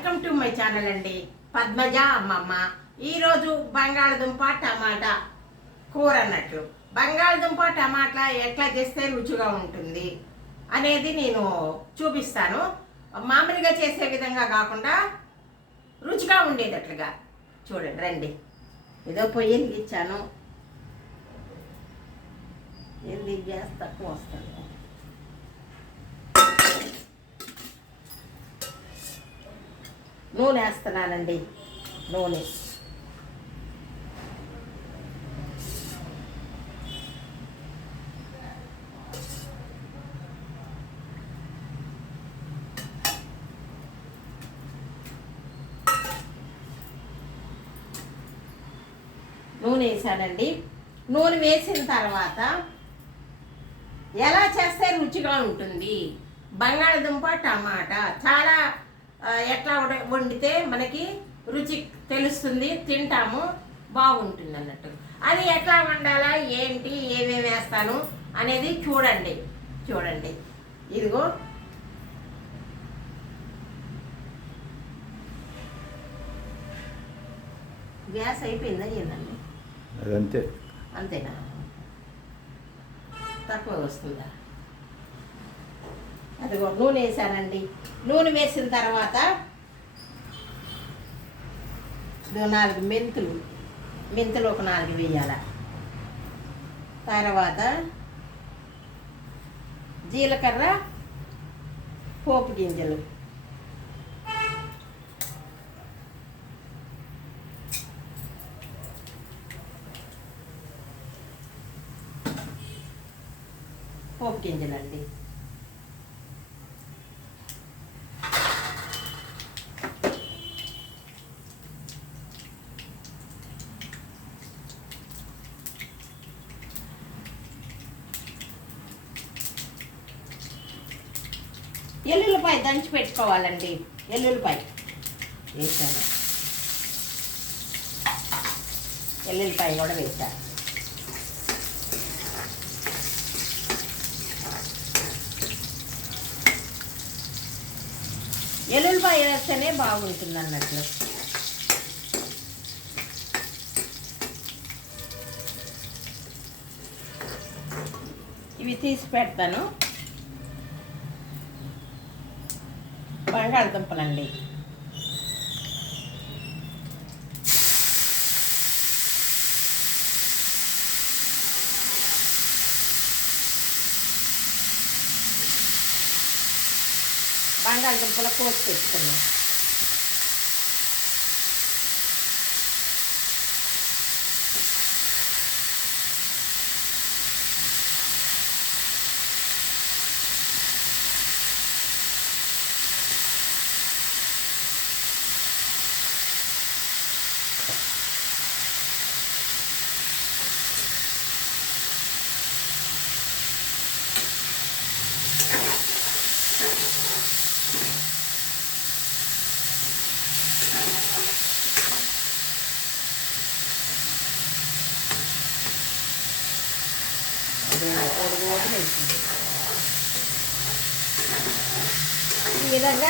Welcome to my channel అండి. పద్మజ అమ్మమ్మ. ఈరోజు బంగాళదుంప టమాటా కూర అన్నట్లు బంగాళదుంప టమాటా ఎట్లా చేస్తే రుచిగా ఉంటుంది అనేది నేను చూపిస్తాను. మామూలుగా చేసే విధంగా కాకుండా రుచిగా ఉండేటట్లుగా. చూడండి రండి. ఏదో పొయ్యి ఇచ్చాను ఏంది గ్యాస్ తక్కువ వస్తుంది నూనె వేస్తున్నానండి. నూనె. నూనె వేసానండి. నూనె వేసిన తర్వాత ఎలా చేస్తే రుచిగా ఉంటుంది? బంగాళదుంప టమాటా చాలా ఎట్లా వండితే మనకి రుచి తెలుస్తుంది తింటాము బాగుంటుంది అన్నట్టు. అది ఎట్లా వండాలా ఏంటి ఏమేమి వేస్తాను అనేది చూడండి చూడండి. ఇదిగో. గ్యాస్ అయిపోయిందా ఏందండి? అదంతే. అంతేనా? తక్కువ వస్తుందా? అదిగో నూనె వేసానండి. నూనె వేసిన తర్వాత నాలుగు మెంతులు మెంతులు ఒక నాలుగు వేయాల. తర్వాత జీలకర్ర పోపు గింజలు. పోపు గింజలండి. ఎల్లుల్లిపాయ దంచి పెట్టుకోవాలండి. ఎల్లుల్లిపాయ. వేసాను. ఎల్లుల్లిపాయ కూడా వేసాను. ఎల్లుల్లిపాయ వేస్తేనే బాగుంటుంది అన్నట్లు. ఇవి తీసి పెడతాను. బంగాళదుంపలండి బంగాళదుంపల కోసి పెట్టుకున్నాం.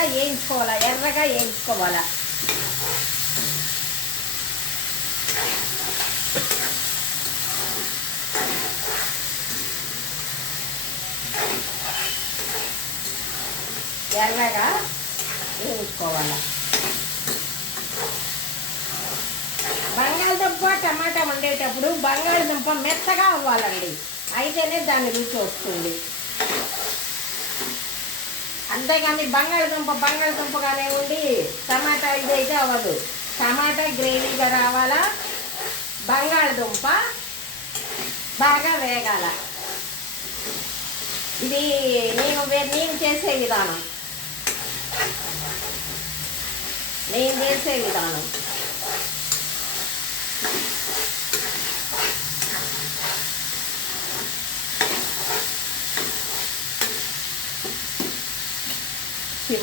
ఈ వేయించుకోవాలా ఎర్రగా వేయించుకోవాలా? ఎర్రగా వేయించుకోవాలా? బంగాళదుంప టమాటా వండేటప్పుడు బంగాళదుంప మెత్తగా అవ్వాలండి. అయితేనే దాని రుచి వస్తుంది. అంతేగాని బంగాళదుంప బంగాళదుంపగానే ఉండి టమాటా ఇది అయితే అవ్వదు. టమాటా గ్రేవీగా రావాలా? బంగాళదుంప బాగా వేగాల. ఇది నేను వే- నేను చేసే విధానం. నేను చేసే విధానం.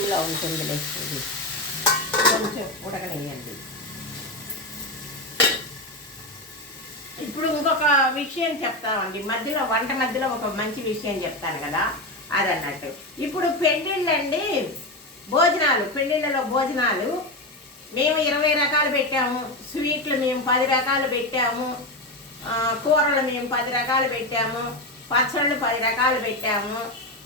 ఇలా ఉంటుంది లేస్తుంది కొంచెం ఉడకనేయండి ఇప్పుడు ఇంకొక విషయం చెప్తామండి. మధ్యలో వంట మధ్యలో ఒక మంచి విషయం చెప్తాను కదా అది అన్నట్టు. ఇప్పుడు పెళ్ళిళ్ళండి భోజనాలు పెళ్ళిళ్ళలో భోజనాలు. మేము ఇరవై రకాలు పెట్టాము. స్వీట్లు మేము పది రకాలు పెట్టాము. కూరలు మేము పది రకాలు పెట్టాము. పచ్చళ్ళు పది రకాలు పెట్టాము.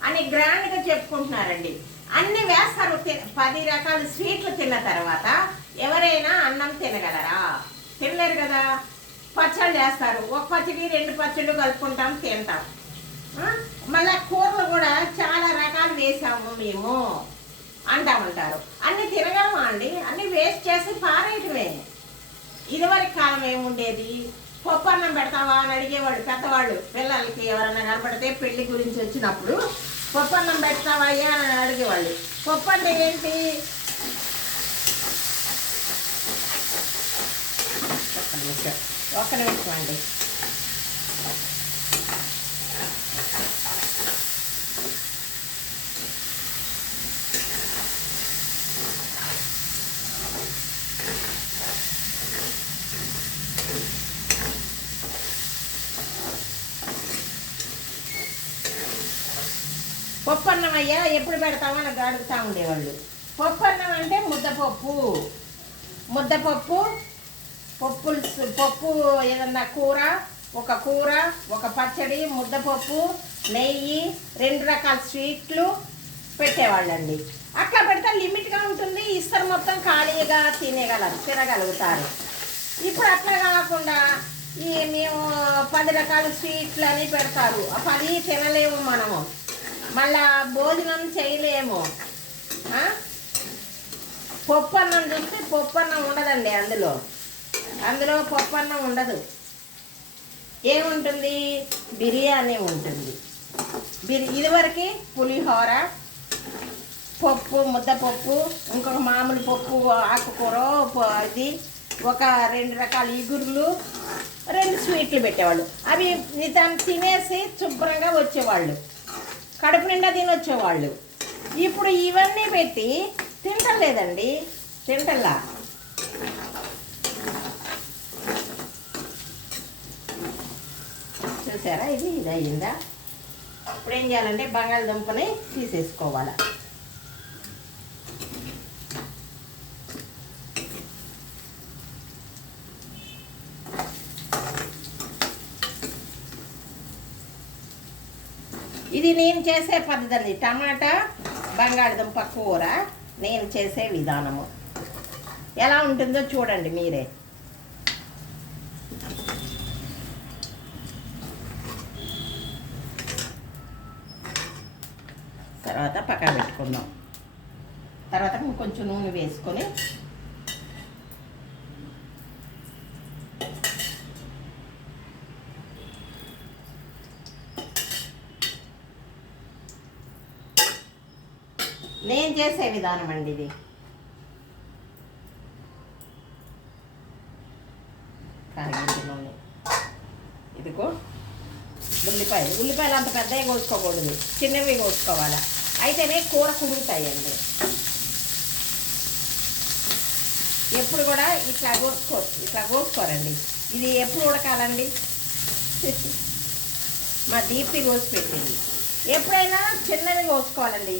అని గ్రాండ్గా చెప్పుకుంటున్నారండి. అన్ని వేస్తారు పది రకాల స్వీట్లు తిన్న తర్వాత ఎవరైనా అన్నం తినగలరా? తినలేరు కదా. పచ్చళ్ళు చేస్తారు ఒక పచ్చడి రెండు పచ్చళ్ళు కలుపుకుంటాం తింటాం. మళ్ళీ మళ్ళా కూరలు కూడా చాలా రకాలు వేసాము మేము అంటా ఉంటారు. అన్ని తినగలమా అండి? అన్ని వేస్ట్ చేసి పారేయటమే. ఇదివరకు కాలం ఏముండేది? పప్పు అన్నం పెడతావా అని అడిగేవాడు పెద్దవాళ్ళు. పిల్లలకి ఎవరైనా కనపడితే పెళ్ళి గురించి వచ్చినప్పుడు పప్పన్నం అన్నం అయ్యా అని అడిగేవాళ్ళు. పప్పు అంటే ఏంటి? ఒక్క నిమిషం ఒక్క నిమిషం అండి. పప్పు అన్నం అయ్యా ఎప్పుడు పెడతామని అడుగుతూ ఉండేవాళ్ళు. పప్పు అన్నం అంటే ముద్దపప్పు. ముద్దపప్పు పప్పులు పప్పు ఏదన్నా కూర ఒక కూర ఒక పచ్చడి ముద్దపప్పు నెయ్యి రెండు రకాల స్వీట్లు పెట్టేవాళ్ళండి. అట్లా పెడితే లిమిట్గా ఉంటుంది ఇస్తారు మొత్తం ఖాళీగా తినేగలరు తినగలుగుతారు. ఇప్పుడు అట్లా కాకుండా ఈ మేము పది రకాల స్వీట్లు అని పెడతారు పది తినలేము మనము. మళ్ళా భోజనం చేయలేము. పప్పు అన్నం చూస్తే పప్పు అన్నం ఉండదండి అందులో. అందులో పప్పు అన్నం ఉండదు. ఏముంటుంది? బిర్యానీ ఉంటుంది. బిర్ ఇదివరకు పులిహోర పప్పు ముద్దపప్పు ఇంకొక మామూలు పప్పు ఆకుకూర ఇది ఒక రెండు రకాల ఇగుర్లు రెండు స్వీట్లు పెట్టేవాళ్ళు. అవి దాన్ని తినేసి శుభ్రంగా వచ్చేవాళ్ళు. కడుపు నిండా తినొచ్చేవాళ్ళు. ఇప్పుడు ఇవన్నీ పెట్టి తింటలేదండి. తింటల్లా చూసారా ఇది? ఇది అయ్యిందా ఇప్పుడు ఏం చేయాలంటే బంగాళదుంపని తీసేసుకోవాలి. ఇది నేను చేసే పద్ధతి టమాటా బంగాళదుంప కూర నేను చేసే విధానము. ఎలా ఉంటుందో చూడండి మీరే. తర్వాత పక్కన పెట్టుకుందాం. తర్వాత కొంచెం నూనె వేసుకొని నేను చేసే విధానం అండి ఇది. ఇదిగో. ఉల్లిపాయలు. ఉల్లిపాయలు అంత పెద్దవి కోసుకోకూడదు. చిన్నవి కోసుకోవాలి. అయితేనే కూర కుదురుతాయండి. ఎప్పుడు కూడా ఇట్లా కోసుకో ఇట్లా కోసుకోరండి. ఇది ఎప్పుడు ఉడకాలండి? మా దీప్తి కోసి పెట్టింది. ఎప్పుడైనా చిన్నవి కోసుకోవాలండి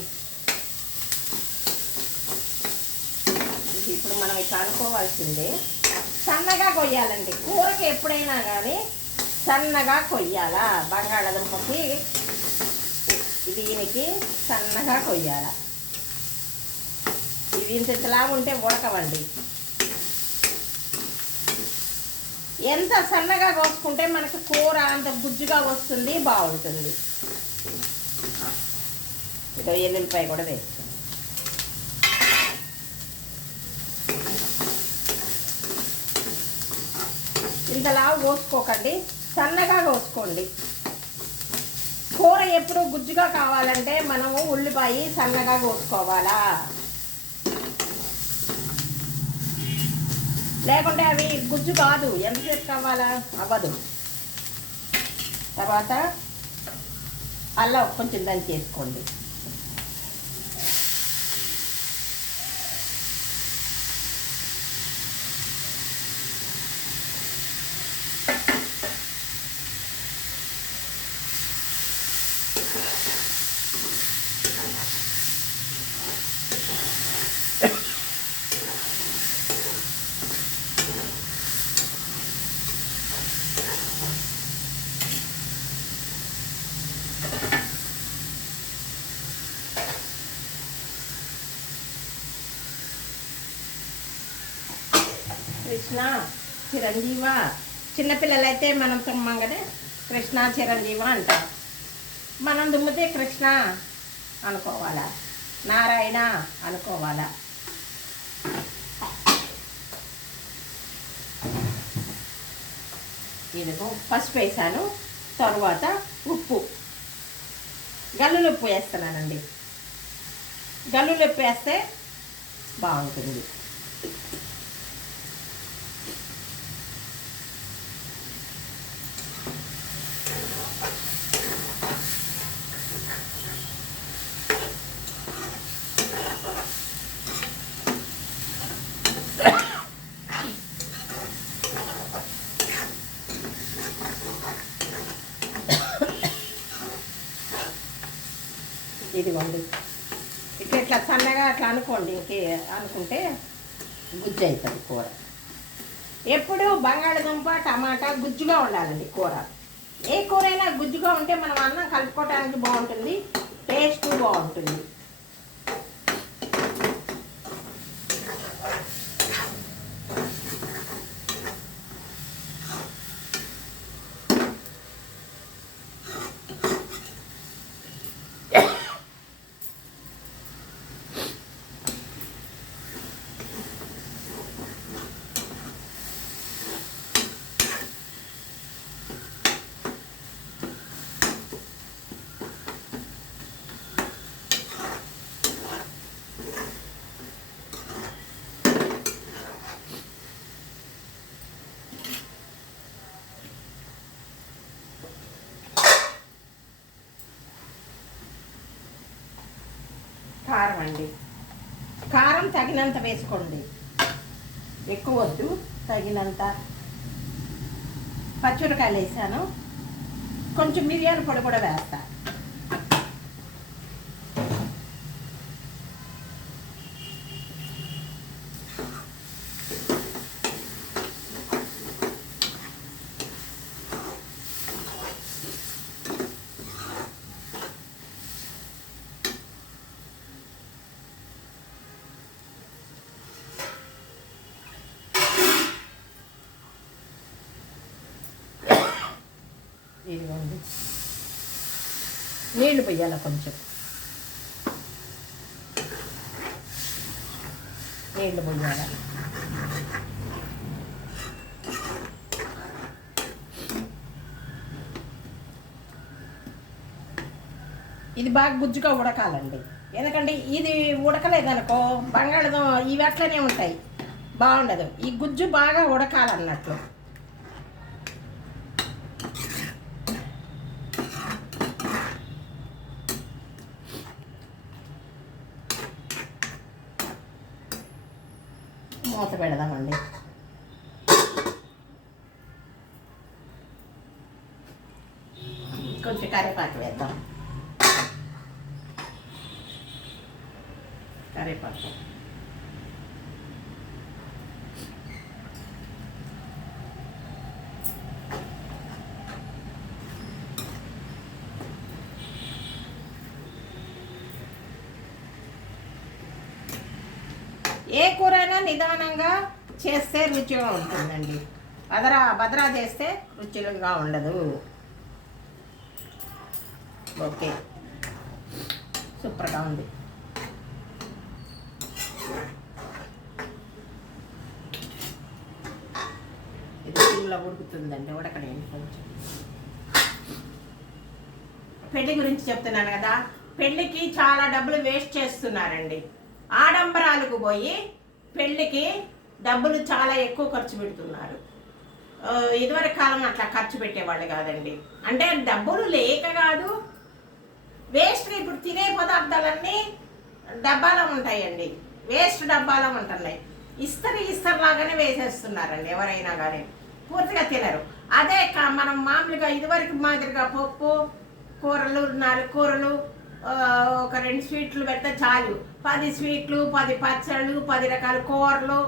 ఇది ఇప్పుడు మనం ఇట్లా అనుకోవాల్సిందే సన్నగా కొయ్యాలండి. కూరకి ఎప్పుడైనా కానీ సన్నగా కొయ్యాలా? బంగాళాదుంపకి దీనికి సన్నగా కొయ్యాల? ఇవి ఇంతలా ఉంటే ఉడకవండి. ఎంత సన్నగా కోసుకుంటే మనకి కూర అంత గుజ్జుగా వస్తుంది బాగుంటుంది. ఇక ఎల్లుల్లిపాయ కూడా వేస్తాం ఇంతలా కోసుకోకండి సన్నగా కోసుకోండి. కూర ఎప్పుడు గుజ్జుగా కావాలంటే మనము ఉల్లిపాయ సన్నగా కోసుకోవాలా? లేకుంటే అవి గుజ్జు కాదు. ఎంతసేపు కావాలా? అవ్వదు. తర్వాత అల్లం కొంచెం దాన్ని చేసుకోండి కృష్ణ చిరంజీవ. చిన్నపిల్లలైతే మనం తుమ్మంగానే కృష్ణ చిరంజీవ అంటాం. మనం దుమ్మితే కృష్ణ అనుకోవాలా? నారాయణ అనుకోవాలా? ఇదిగో పసుపు వేసాను తర్వాత ఉప్పు. గల్లులు ఉప్పు వేస్తున్నానండి. గల్లులు ఉప్పు వేస్తే బాగుంటుంది ఇదిగోండి ఇట్లా ఇట్లా సన్నగా అట్లా అనుకోండి అనుకుంటే గుజ్జు అవుతుంది కూర. ఎప్పుడు బంగాళదుంప టమాటా గుజ్జుగా ఉండాలండి కూర. ఏ కూర అయినా గుజ్జుగా ఉంటే మనం అన్నం కలుపుకోవడానికి బాగుంటుంది టేస్ట్ బాగుంటుంది. కారం అండి కారం తగినంత వేసుకోండి. ఎక్కువ వద్దు తగినంత. పచ్చిమిరకాయలు వేసాను. కొంచెం మిరియాల పొడి కూడా వేస్తా. ఇదిగోండి. నీళ్ళు పోయాలి కొంచెం? నీళ్ళు పోయాలి? ఇది బాగా గుజ్జుగా ఉడకాలండి. ఎందుకంటే ఇది ఉడకలేదనుకో బంగాళదుంప ఇవి అట్లనే ఉంటాయి. బాగుండదు. ఈ గుజ్జు బాగా ఉడకాలన్నట్లు కొంచెం కరివేపాకు వేద్దాం. కరివేపాకు. ఏ కూరైనా నిదానంగా చేస్తే రుచిగా ఉంటుందండి. భద్రా భద్ర చేస్తే రుచిగా ఉండదు. ఓకే. సూపర్గా ఉంది. ఇది సిమ్లో ఉడుకుతుందండి ఉడకడండి కొంచెం. పెళ్ళి గురించి చెప్తున్నాను కదా పెళ్ళికి చాలా డబ్బులు వేస్ట్ చేస్తున్నారండి. ఆడంబరాలకు పోయి పెళ్ళికి డబ్బులు చాలా ఎక్కువ ఖర్చు పెడుతున్నారు. ఇదివరకు కాలం అట్లా ఖర్చు పెట్టేవాళ్ళు కాదండి. అంటే డబ్బులు లేక కాదు వేస్ట్గా ఇప్పుడు తినే పదార్థాలన్నీ డబ్బాలో ఉంటాయండి. వేస్ట్ డబ్బాలో ఉంటున్నాయి. ఇస్తరి ఇస్తరి లాగానే వేసేస్తున్నారండి ఎవరైనా కానీ పూర్తిగా తినరు. అదే కా మనం మామూలుగా ఇదివరకు మాదిరిగా పప్పు కూరలు నాలుగు కూరలు ఒక రెండు స్వీట్లు పెడితే చాలు. పది స్వీట్లు పది పచ్చళ్ళు పది రకాల కూరలు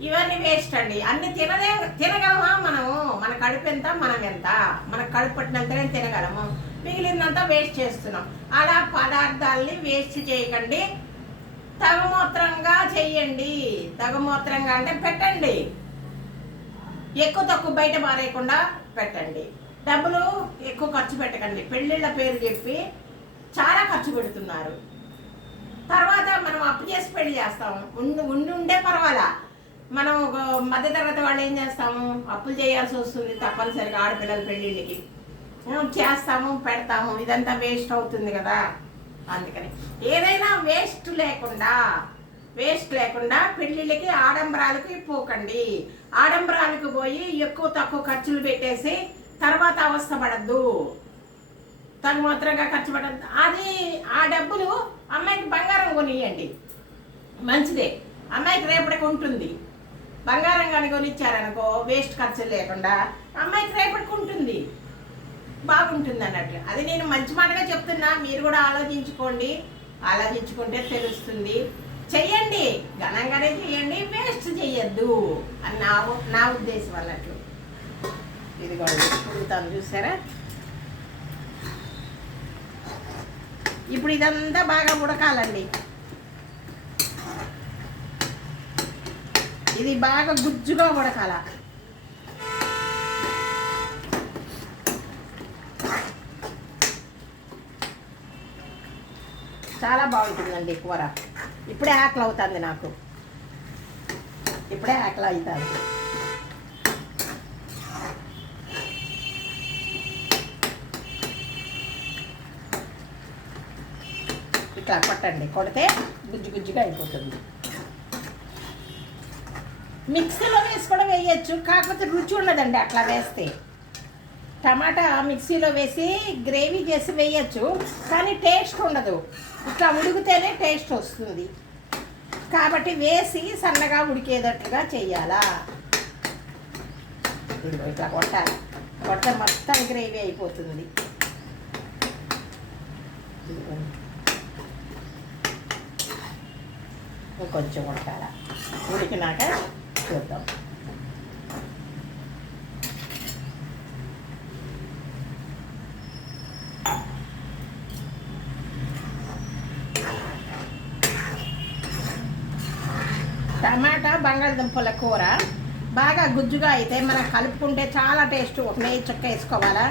ఇవన్నీ వేస్ట్ అండి. అన్ని తినలే తినగలమా మనము? మన కడుపు ఎంత మనం ఎంత? మన కడుపు పట్టినంతనే తినగలము. మిగిలిందంతా వేస్ట్ చేస్తున్నాం. అలా పదార్థాలని వేస్ట్ చేయకండి. తగమూత్రంగా చెయ్యండి తగమూత్రంగా అంటే పెట్టండి. ఎక్కువ తక్కువ బయట మారేయకుండా పెట్టండి. డబ్బులు ఎక్కువ ఖర్చు పెట్టకండి. పెళ్ళిళ్ళ పేరు చెప్పి చాలా ఖర్చు పెడుతున్నారు. తర్వాత మనం అప్పు చేసి పెళ్ళి చేస్తాం. ఉండి ఉండి ఉండే పర్వాలా? మనం ఒక మధ్యతరగతి వాళ్ళు ఏం చేస్తాము? అప్పులు చేయాల్సి వస్తుంది తప్పనిసరిగా ఆడపిల్లల పెళ్ళిళ్ళకి. చేస్తాము పెడతాము. ఇదంతా వేస్ట్ అవుతుంది కదా? అందుకని. ఏదైనా వేస్ట్ లేకుండా వేస్ట్ లేకుండా పెళ్ళిళ్ళకి ఆడంబరాలకి పోకండి. ఆడంబరాలకు పోయి ఎక్కువ తక్కువ ఖర్చులు పెట్టేసి తర్వాత అవస్థ పడద్దు తగు మాత్రంగా ఖర్చు పడద్దు. అది ఆ డబ్బులు అమ్మాయికి బంగారం కొనియండి. మంచిదే. అమ్మాయికి రేపటికి ఉంటుంది. బంగారం కానీ కొనిచ్చారనుకో వేస్ట్ ఖర్చు లేకుండా అమ్మాయికి రేపటికి ఉంటుంది. బాగుంటుంది అన్నట్లు. అది నేను మంచి మాటగా చెప్తున్నా మీరు కూడా ఆలోచించుకోండి. ఆలోచించుకుంటే తెలుస్తుంది. చెయ్యండి ఘనంగానే చెయ్యండి వేస్ట్ చెయ్యొద్దు అని నా నా ఉద్దేశం అన్నట్లు. ఇదిగోండి ఉడుకుతాను చూసారా? ఇప్పుడు ఇదంతా బాగా ఉడకాలండి. ఇది బాగా గుజ్జుగా ఉడకాల. చాలా బాగుంటుందండి కూర. ఇప్పుడే ఆకలి అవుతుంది నాకు. ఇప్పుడే ఆకలి అవుతుంది. ఇట్లా కొట్టండి. కొడితే గుజ్జు గుజ్జుగా అయిపోతుంది. మిక్సీలో వేసి కూడా వేయచ్చు. కాకపోతే రుచి ఉండదండి అట్లా వేస్తే. టమాటా మిక్సీలో వేసి గ్రేవీ చేసి వేయచ్చు. కానీ టేస్ట్ ఉండదు. ఇట్లా ఉడికితేనే టేస్ట్ వస్తుంది. కాబట్టి వేసి సన్నగా ఉడికేటట్టుగా చేయాలా? ఇట్లా కొట్టాలి. కొడితే మొత్తం గ్రేవీ అయిపోతుంది. కొంచెం ఇంకొంచెం ఉడికినాక చూద్దాం. టమాటా బంగాళదుంపల కూర బాగా గుజ్జుగా అయితే మనం కలుపుకుంటే చాలా టేస్ట్ ఒక నెయ్యి చుక్క వేసుకోవాలా?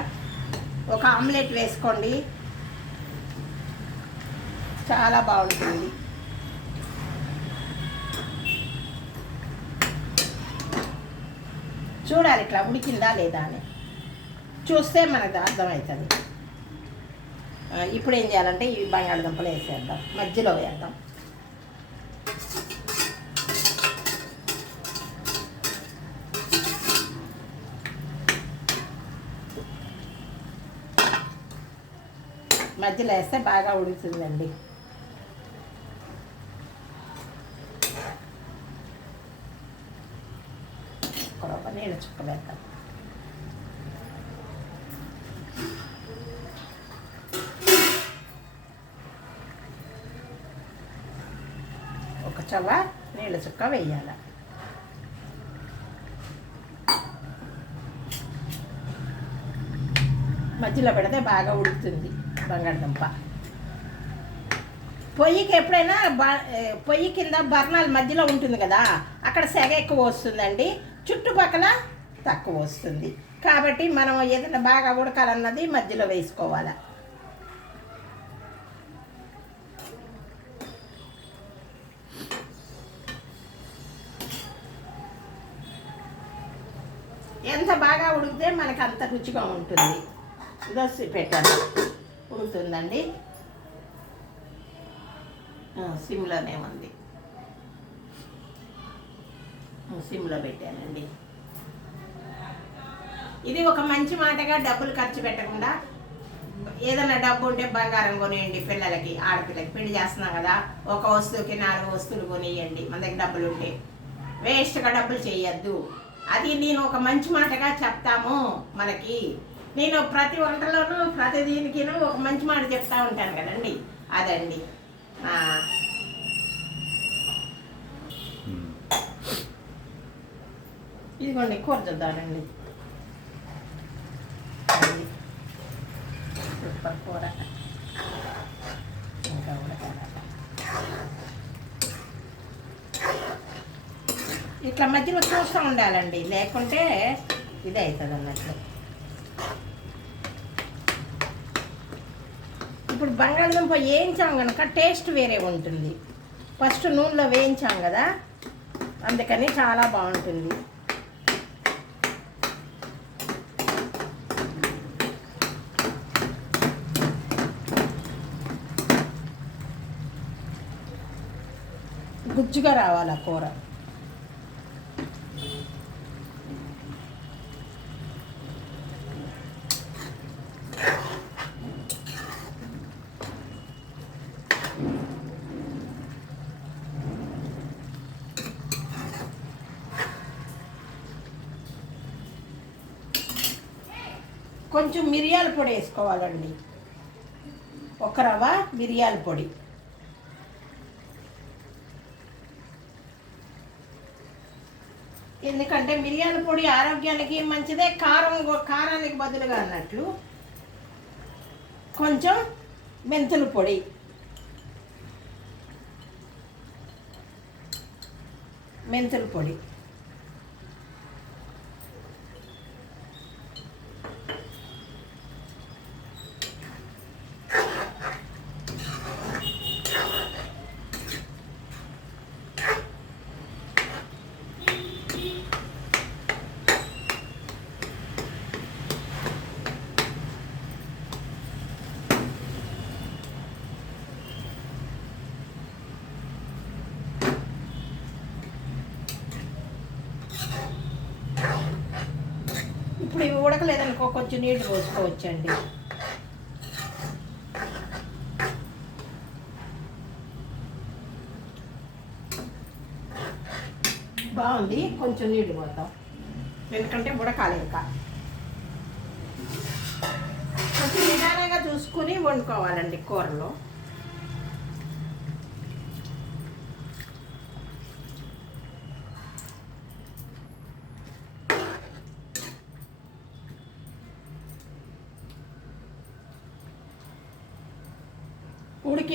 ఒక ఆమ్లెట్ వేసుకోండి. చాలా బాగుంటుంది. చూడాలి ఇట్లా ఉడికిందా లేదా అని. చూస్తే మనకు అర్థమవుతుంది. ఇప్పుడు ఏం చేయాలంటే ఇవి బంగాళదుంపలు వేసేద్దాం. మధ్యలో వేద్దాం. మధ్యలో వేస్తే బాగా ఉడుకుతుందండి. ఒక నీళ్ళు చుక్క ఒక చల్ల నీళ్ళ చుక్క వేయాలి. మధ్యలో పెడితే బాగా ఉడుకుతుంది బంగాళదుంప. పొయ్యికి ఎప్పుడైనా బ- పొయ్యి కింద బర్ణాలు మధ్యలో ఉంటుంది కదా అక్కడ సెగ ఎక్కువ వస్తుందండి. చుట్టుపక్కల తక్కువ వస్తుంది. కాబట్టి మనం ఏదైనా బాగా ఉడకాలన్నది మధ్యలో వేసుకోవాలి. ఎంత బాగా ఉడికితే మనకు అంత రుచిగా ఉంటుంది. దోసి పెట్టాను ఉడుకుతుందండి. సిమ్లోనే ఉంది. సిమ్లో పెట్టానండి. ఇది ఒక మంచి మాటగా డబ్బులు ఖర్చు పెట్టకుండా ఏదైనా డబ్బు ఉంటే బంగారం కొనియండి పిల్లలకి ఆడపిల్లకి పెళ్ళి చేస్తున్నాం కదా ఒక వస్తువుకి నాలుగు వస్తువులు కొనియండి. మన దగ్గర డబ్బులు ఉంటే. వేస్ట్గా డబ్బులు చేయొద్దు. అది నేను ఒక మంచి మాటగా చెప్తాము మనకి. నేను ప్రతి వంటలోనూ ప్రతి దీనికినూ ఒక మంచి మాట చెప్తా ఉంటాను కదండి. అదండి. ఇదిగోండి కూర చూద్దామండి సూపర్ కూర. ఇంకా ఉడకాలి ఇట్లా మధ్యలో చూస్తూ ఉండాలండి లేకుంటే ఇది అవుతుంది అన్నట్లు ఇప్పుడు బంగాళదుంప వేయించాం కనుక టేస్ట్ వేరే ఉంటుంది. ఫస్ట్ నూనెలో వేయించాం కదా అందుకని చాలా బాగుంటుంది. గుజ్జుగా రావాలి ఆ కూర. కొంచెం మిరియాల పొడి వేసుకోవాలండి. ఒక రవ్వ మిరియాల పొడి. ఎందుకంటే మిరియాల పొడి ఆరోగ్యానికి మంచిదే కారం కారానికి బదులుగా అన్నట్లు. కొంచెం మెంతుల పొడి. మెంతుల పొడి. ఇవి ఉడకలేదనుకో కొంచెం నీళ్ళు పోసుకోవచ్చండి. బాగుంది కొంచెం నీళ్ళు పోతాం ఎందుకంటే ఉడకాలి ఇంకా. కొంచెం నిదానంగా చూసుకుని వండుకోవాలండి కూరలో.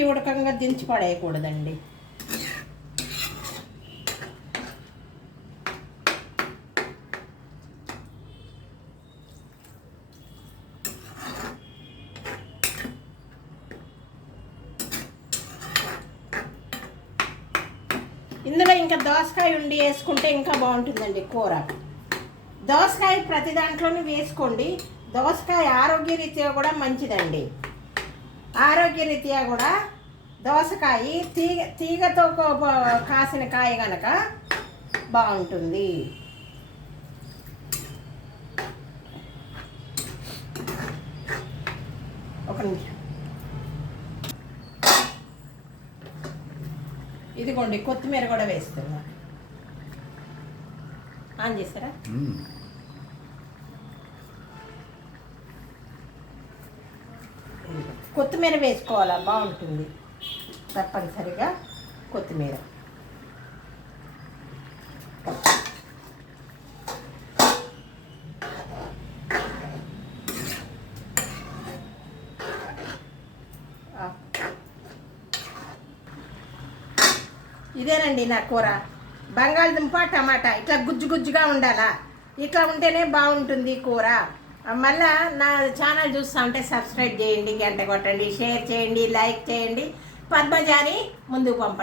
ఉడికి ఉడకంగా దించి పడేయకూడదండి. ఇందులో ఇంకా దోసకాయ ఉండి వేసుకుంటే ఇంకా బాగుంటుందండి కూర. దోసకాయ ప్రతి దాంట్లోనూ వేసుకోండి. దోసకాయ ఆరోగ్యరీత్యా కూడా మంచిదండి. ఆరోగ్యరీత్యా కూడా దోసకాయ తీగ తీగతో కో- కాసిన కాయ గనక బాగుంటుంది. ఒక నిమిషం. ఇదిగోండి కొత్తిమీర కూడా వేస్తున్నా. ఆన్ చేస్తారా కొత్తిమీర వేసుకోవాలా? బాగుంటుంది. తప్పనిసరిగా కొత్తిమీర. ఇదేనండి నా కూర. బంగాళదుంప టమాటా. ఇట్లా గుజ్జు గుజ్జుగా ఉండాలా? ఇట్లా ఉంటేనే బాగుంటుంది కూర. మళ్ళా నా ఛానల్ చూస్తూ ఉంటే సబ్స్క్రైబ్ చేయండి గంట కొట్టండి షేర్ చేయండి లైక్ చేయండి. పద్మజాని ముందుకు పంపండి.